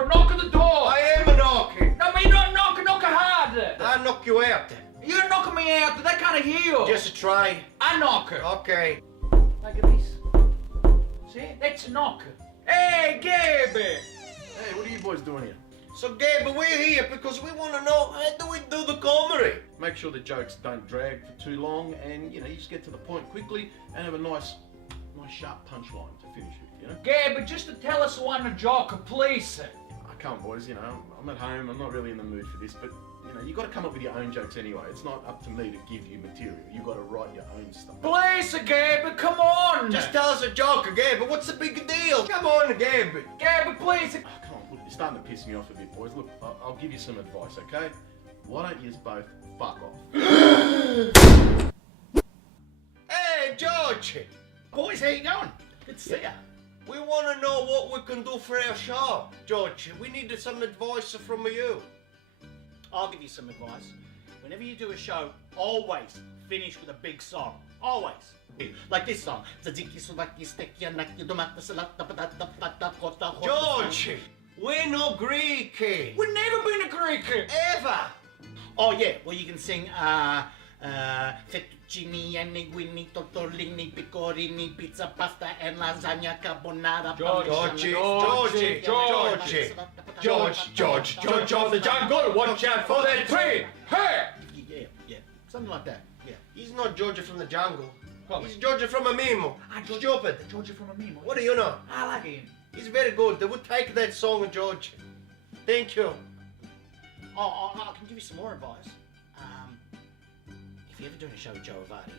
Pippo, knock on the door. I am knocking. No, me not knock hard. I'll knock you out. You knock me out, they can't hear you. Just try. I knock. Okay. Like this. See? That's a knock. Hey, Gabe! Hey, what are you boys doing here? So, Gabe, we're here because we want to know, how do we do the comedy? Make sure the jokes don't drag for too long, and you just get to the point quickly and have a nice sharp punchline to finish with. Gabe, just to tell us one joke, please. Come on, boys. I'm at home. I'm not really in the mood for this, but you got to come up with your own jokes anyway. It's not up to me to give you material. You got to write your own stuff. Please, Gabe, come on. Just tell us a joke, Gabe. What's the big deal? Come on, Gabe. Gabe, please. Oh, come on, look, you're starting to piss me off a bit, boys. Look, I'll give you some advice, okay? Why don't you both fuck off? Hey, George. Boys, how you going? Good to see ya. We want to know what we can do for our show, George. We need some advice from you. I'll give you some advice. Whenever you do a show, always finish with a big song. Always. Like this song. George, we're no Greek. We've never been a Greek. Ever. Oh yeah, well you can sing fettuccine and linguine, tortellini, pecorini, pizza, pasta and lasagna carbonara. George of the jungle, watch out for that tree. Hey! Yeah, something like that. Yeah. He's not George from the jungle. Probably. He's George from a memo. Stupid. George from a meme. What do you know? I like him. He's very good. They would take that song, George. Thank you. Oh, I can give you some more advice. If you're ever doing a show with Joe Avati,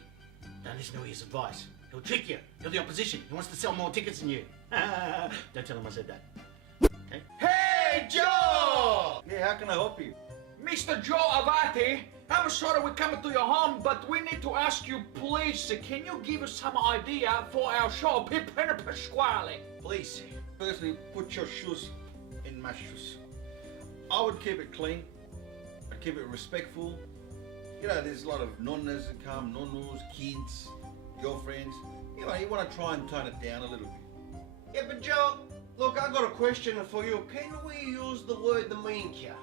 don't listen to his advice. He'll trick you. You're the opposition. He wants to sell more tickets than you. Don't tell him I said that. Okay? Hey, Joe! Yeah, how can I help you? Mr. Joe Avati, I'm sorry we're coming to your home, but we need to ask you, please, can you give us some idea for our show, Pippo and Pasquale? Please. Firstly, put your shoes in my shoes. I would keep it clean. I'd keep it respectful. There's a lot of nonnas that come, nonnos, kids, girlfriends. You want to try and tone it down a little bit. Yeah, but Joe, look, I got a question for you. Can we use the word minchia?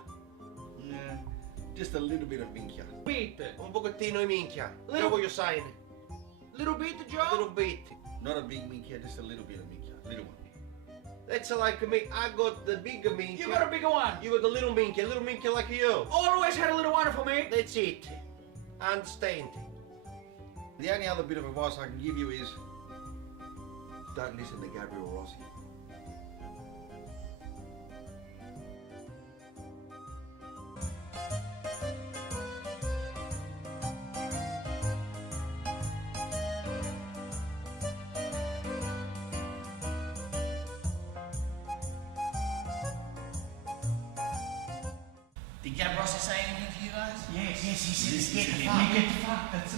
Yeah, just a little bit of minchia. Bit. Un pochettino di minchia. You know Little- what you're saying? Little bit, Joe? A little bit. Not a big minchia, just a little bit of minchia. Little one. That's like me. I got the bigger minchia. You got a bigger one. You got the little minchia like you. Always had a little one for me. That's it. Understand. The only other bit of advice I can give you is don't listen to Gabriel Rossi. Did Gab Rossi say anything to you guys? Yes, he said Just get get the fuck. Get the fuck. That's